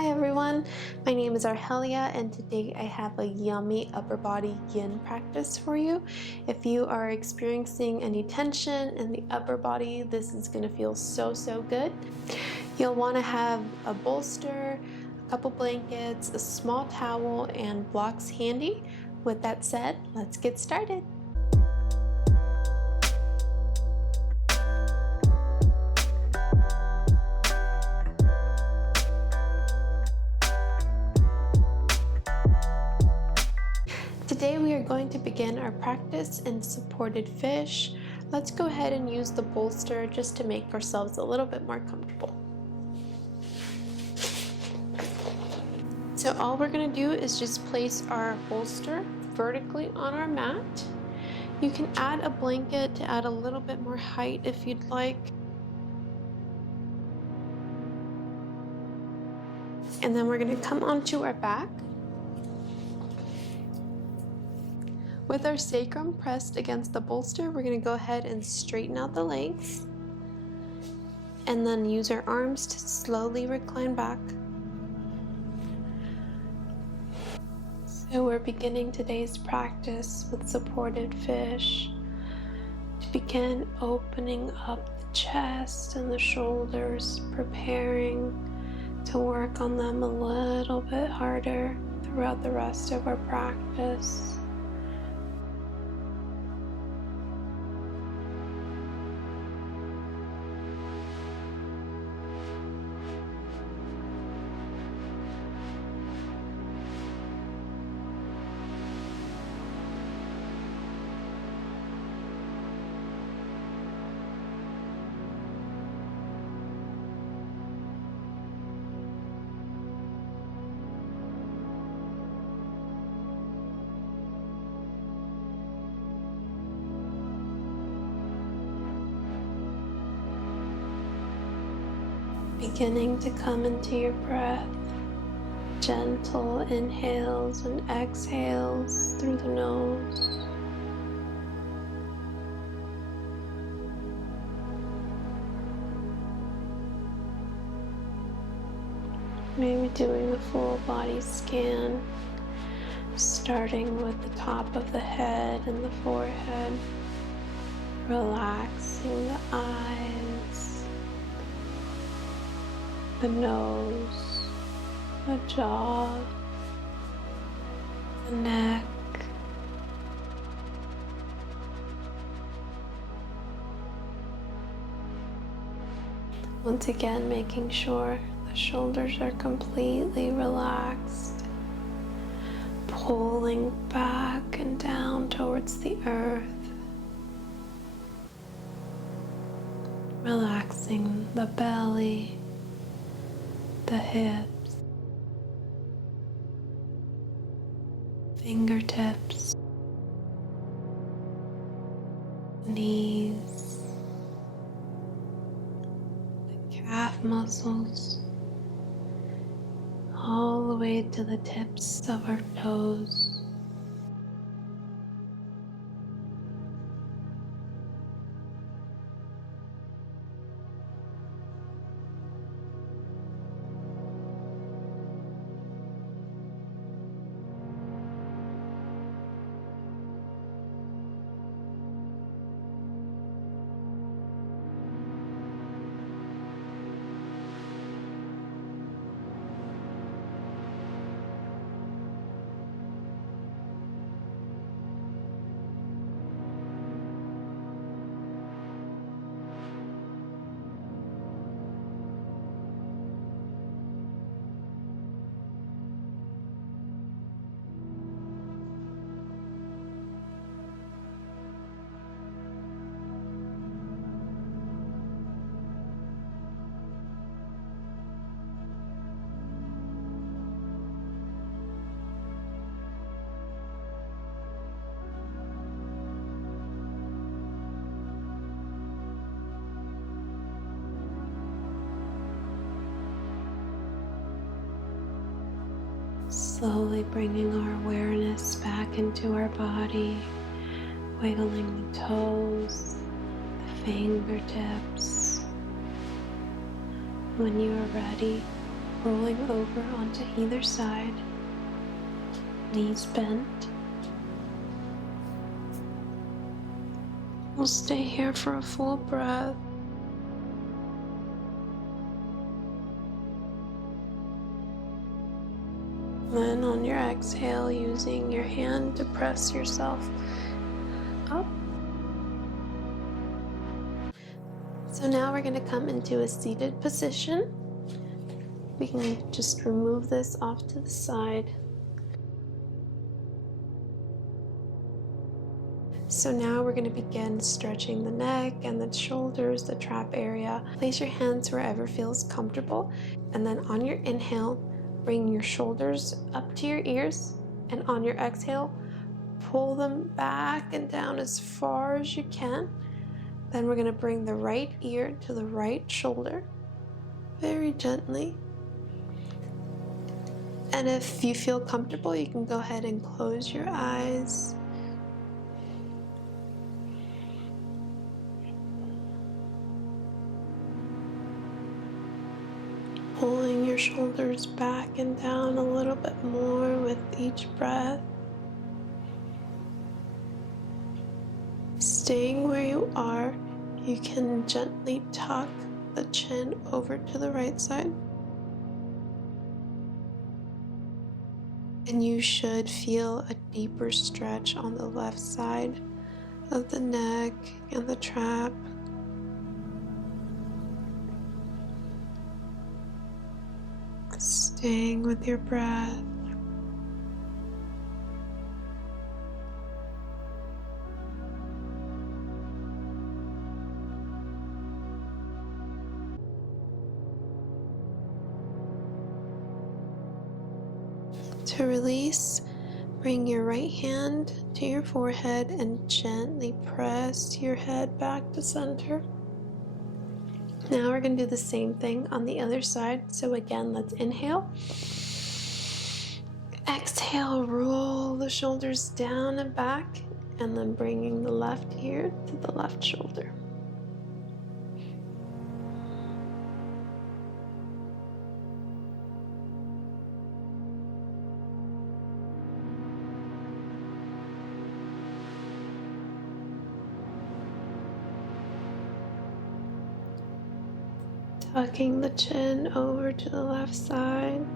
Hi everyone, my name is Arhelia and today I have a yummy upper body yin practice for you. If you are experiencing any tension in the upper body, this is going to feel so good. You'll want to have a bolster, a couple blankets, a small towel, and blocks handy. With that said, let's get started. Today we are going to begin our practice in supported fish. Let's go ahead and use the bolster just to make ourselves a little bit more comfortable. So all we're going to do is just place our bolster vertically on our mat. You can add a blanket to add a little bit more height if you'd like. And then we're going to come onto our back. With our sacrum pressed against the bolster, we're going to go ahead and straighten out the legs. And then use our arms to slowly recline back. So we're beginning today's practice with supported fish. To begin opening up the chest and the shoulders, preparing to work on them a little bit harder throughout the rest of our practice. Beginning to come into your breath, gentle inhales and exhales through the nose. Maybe doing a full body scan, starting with the top of the head and the forehead, relaxing the eyes, the nose, the jaw, the neck, once again making sure the shoulders are completely relaxed, pulling back and down towards the earth, relaxing the belly, the hips, fingertips, knees, the calf muscles, all the way to the tips of our toes. Slowly bringing our awareness back into our body, wiggling the toes, the fingertips. When you are ready, rolling over onto either side, knees bent. We'll stay here for a full breath. Then on your exhale, using your hand to press yourself up. So now we're going to come into a seated position. We can just remove this off to the side. So now we're going to begin stretching the neck and the shoulders, the trap area. Place your hands wherever feels comfortable. And then on your inhale, bring your shoulders up to your ears. And on your exhale, pull them back and down as far as you can. Then we're going to bring the right ear to the right shoulder, very gently. And if you feel comfortable, you can go ahead and close your eyes. Pulling your shoulders back and down a little bit more with each breath. Staying where you are, you can gently tuck the chin over to the right side. And you should feel a deeper stretch on the left side of the neck and the trap. Staying with your breath. To release, bring your right hand to your forehead and gently press your head back to center. Now we're going to do the same thing on the other side. So again, let's inhale. Exhale, roll the shoulders down and back, and then bringing the left ear to the left shoulder. Tucking the chin over to the left side.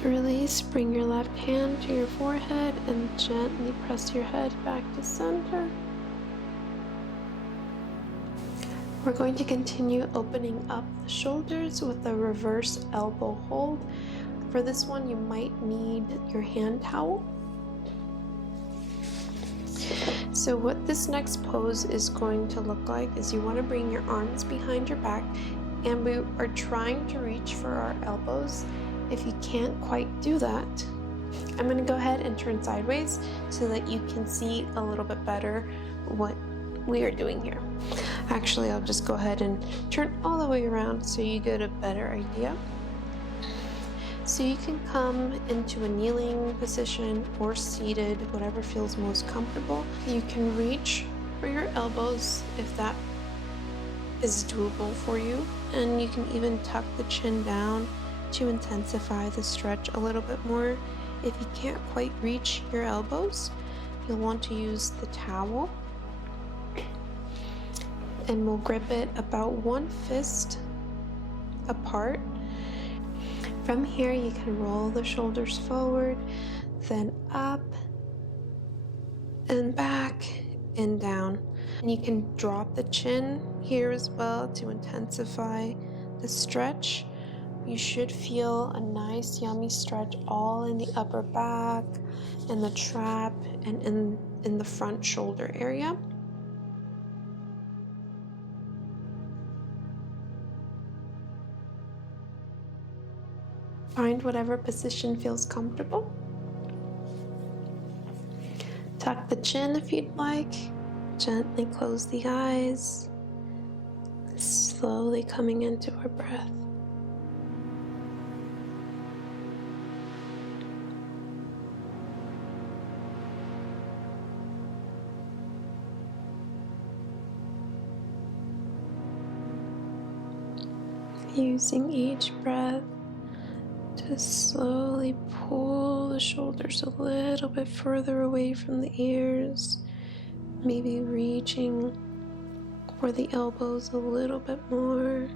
To release, bring your left hand to your forehead and gently press your head back to center. We're going to continue opening up the shoulders with a reverse elbow hold. For this one, you might need your hand towel. So what this next pose is going to look like is you want to bring your arms behind your back, and we are trying to reach for our elbows. If you can't quite do that, I'm going to go ahead and turn sideways so that you can see a little bit better what we are doing here. Actually, I'll just go ahead and turn all the way around so you get a better idea. So you can come into a kneeling position or seated, whatever feels most comfortable. You can reach for your elbows if that is doable for you, and you can even tuck the chin down to intensify the stretch a little bit more. If you can't quite reach your elbows, you'll want to use the towel, and we'll grip it about one fist apart. From here, you can roll the shoulders forward, then up and back and down. And you can drop the chin here as well to intensify the stretch. You should feel a nice, yummy stretch all in the upper back, in the trap, and in the front shoulder area. Find whatever position feels comfortable. Tuck the chin if you'd like. Gently close the eyes. Slowly coming into our breath. Using each breath to slowly pull the shoulders a little bit further away from the ears, maybe reaching for the elbows a little bit more.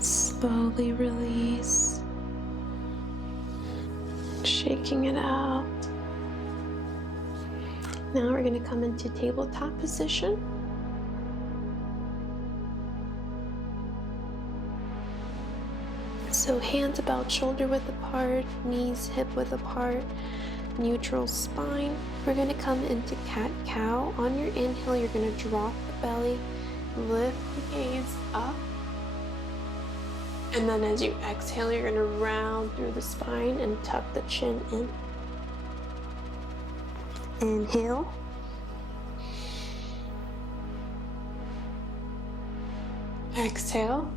Slowly release, shaking it out. Now we're going to come into tabletop position. So hands about shoulder width apart, knees hip width apart, neutral spine. We're going to come into cat-cow. On your inhale, you're going to drop the belly, lift the gaze up. And then as you exhale, you're going to round through the spine and tuck the chin in. Inhale. Exhale.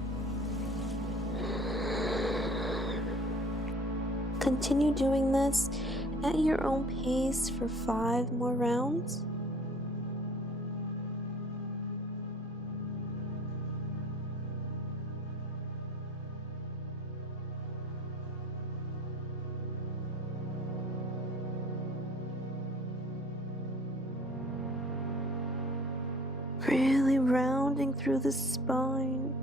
Continue doing this at your own pace for 5 more rounds. Really rounding through the spine,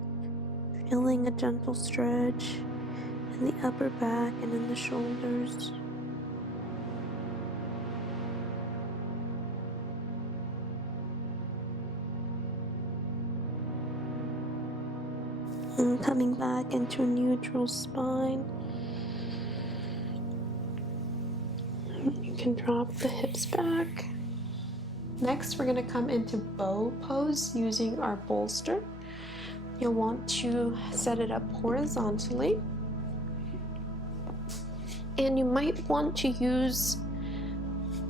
feeling a gentle stretch in the upper back and in the shoulders. And coming back into a neutral spine. You can drop the hips back. Next, we're going to come into bow pose using our bolster. You'll want to set it up horizontally. And you might want to use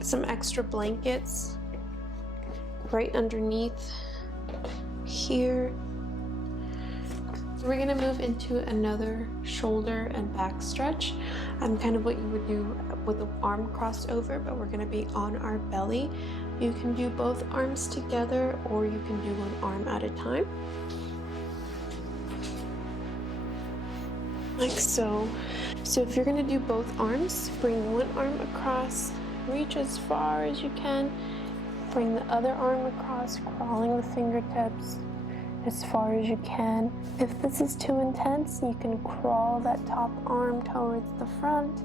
some extra blankets right underneath here. So we're going to move into another shoulder and back stretch. Kind of what you would do with the arm crossed over, but we're going to be on our belly. You can do both arms together, or you can do one arm at a time. Like so. So if you're going to do both arms, bring one arm across, reach as far as you can, bring the other arm across, crawling the fingertips as far as you can. If this is too intense, you can crawl that top arm towards the front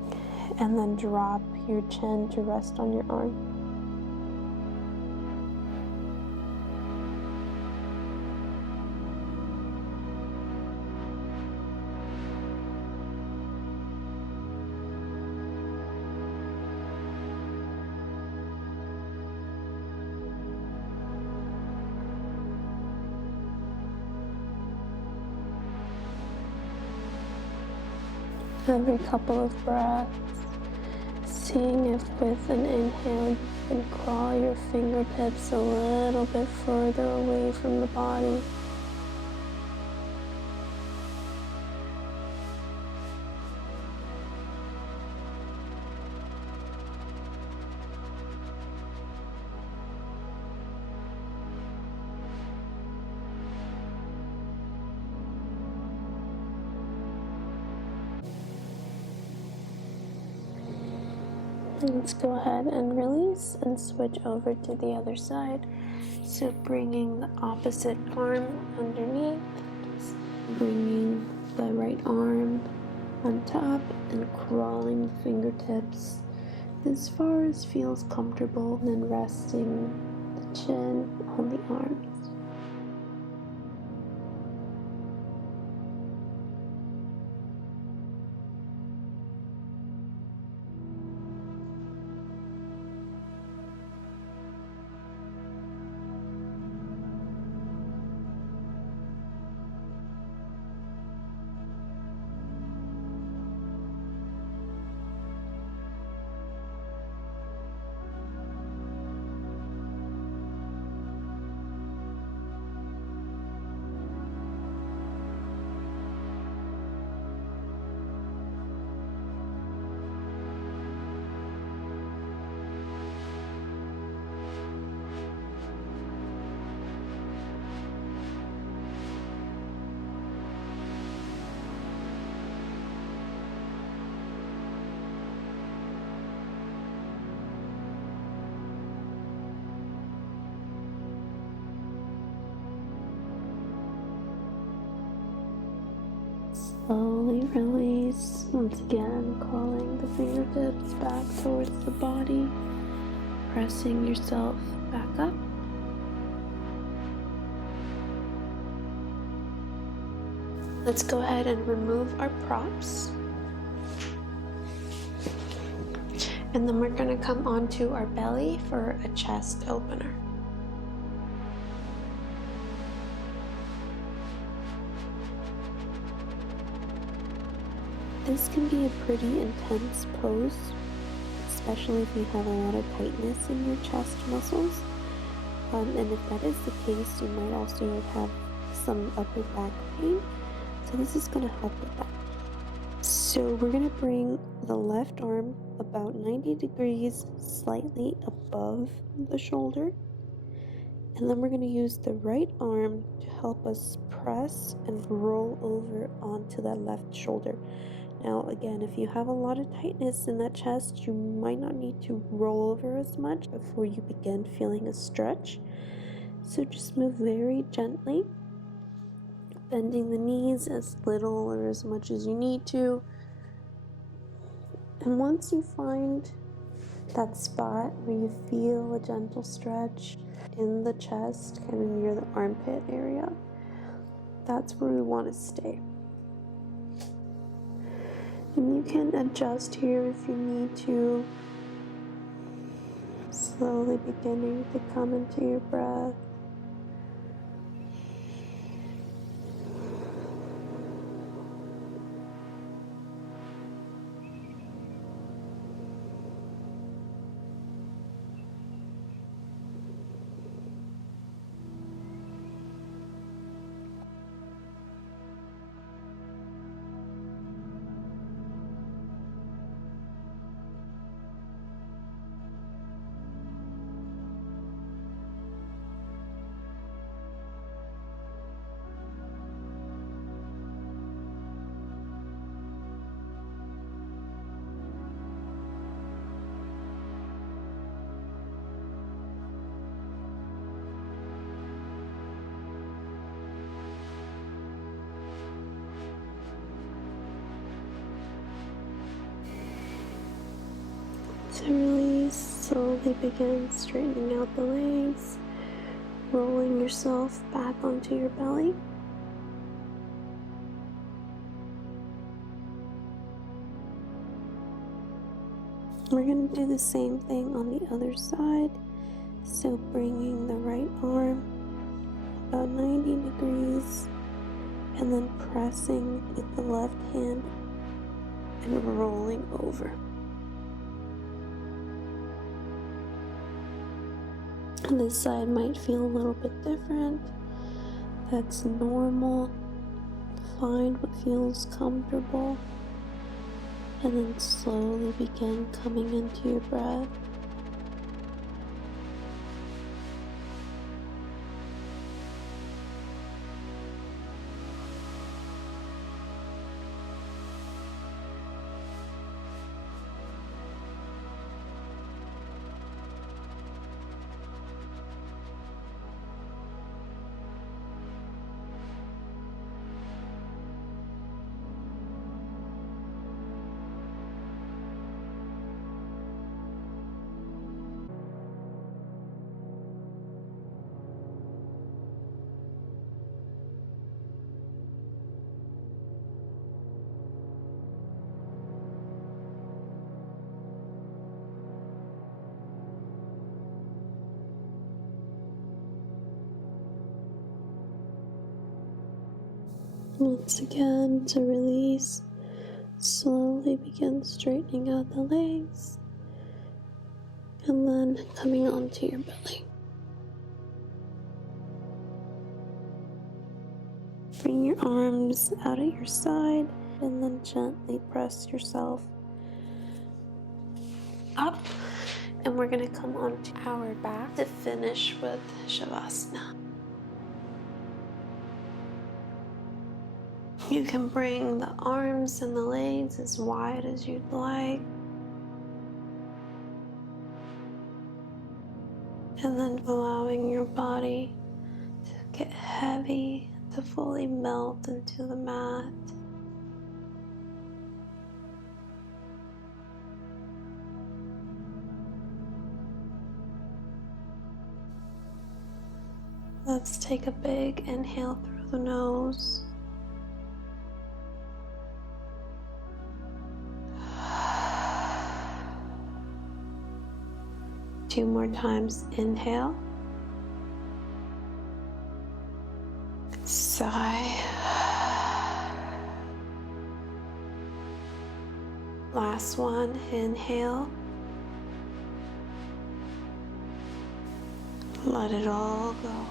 and then drop your chin to rest on your arm. every couple of breaths, seeing if with an inhale you can crawl your fingertips a little bit further away from the body. Let's go ahead and release and switch over to the other side. So bringing the opposite arm underneath, bringing the right arm on top and crawling the fingertips as far as feels comfortable, and then resting the chin on the arms. Slowly release, once again crawling the fingertips back towards the body, pressing yourself back up. Let's go ahead and remove our props. And then we're going to come onto our belly for a chest opener. This can be a pretty intense pose, especially if you have a lot of tightness in your chest muscles. And if that is the case, you might also have some upper back pain. So this is going to help with that. So we're going to bring the left arm about 90 degrees, slightly above the shoulder. And then we're going to use the right arm to help us press and roll over onto that left shoulder. Now again, if you have a lot of tightness in that chest, you might not need to roll over as much before you begin feeling a stretch. So just move very gently, bending the knees as little or as much as you need to. And once you find that spot where you feel a gentle stretch in the chest, kind of near the armpit area, that's where we want to stay. And you can adjust here if you need to, slowly beginning to come into your breath. To release, slowly begin straightening out the legs, rolling yourself back onto your belly. We're going to do the same thing on the other side. So bringing the right arm about 90 degrees and then pressing with the left hand and rolling over. This side might feel a little bit different. That's normal. Find what feels comfortable, and then slowly begin coming into your breath. Once again, to release, slowly begin straightening out the legs and then coming onto your belly. Bring your arms out at your side and then gently press yourself up. And we're going to come onto our back to finish with Shavasana. You can bring the arms and the legs as wide as you'd like. And then allowing your body to get heavy, to fully melt into the mat. Let's take a big inhale through the nose. Two more times, inhale. Sigh. Last one, inhale. Let it all go.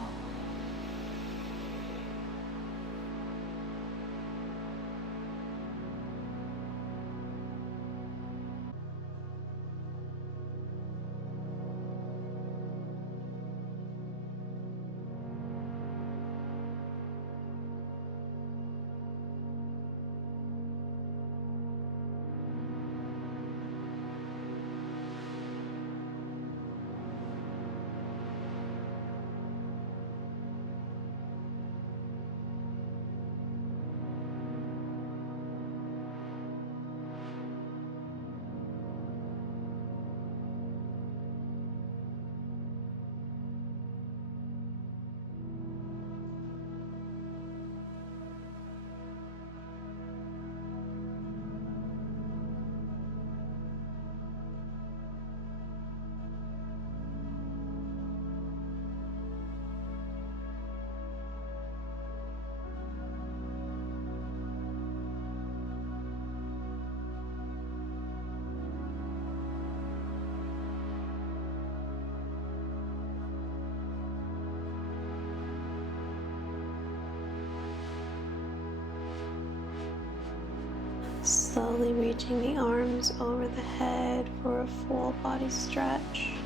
Slowly reaching the arms over the head for a full body stretch.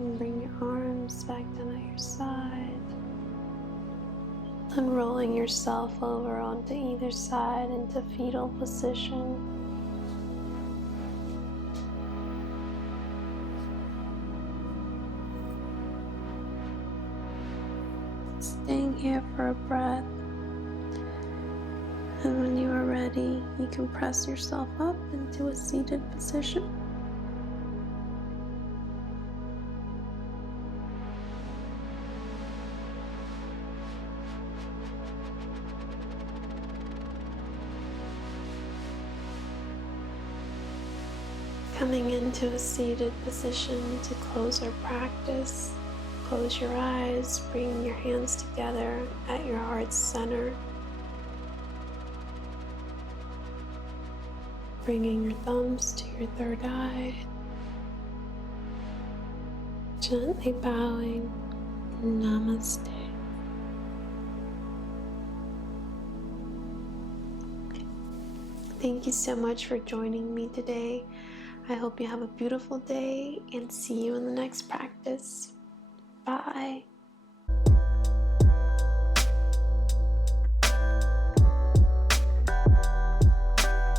And bring your arms back down at your side. And rolling yourself over onto either side into fetal position. Staying here for a breath, and when you are ready, you can press yourself up into a seated position. Coming into a seated position to close our practice. Close your eyes, bring your hands together at your heart's center. Bringing your thumbs to your third eye. Gently bowing. Namaste. Thank you so much for joining me today. I hope you have a beautiful day and see you in the next practice. Bye.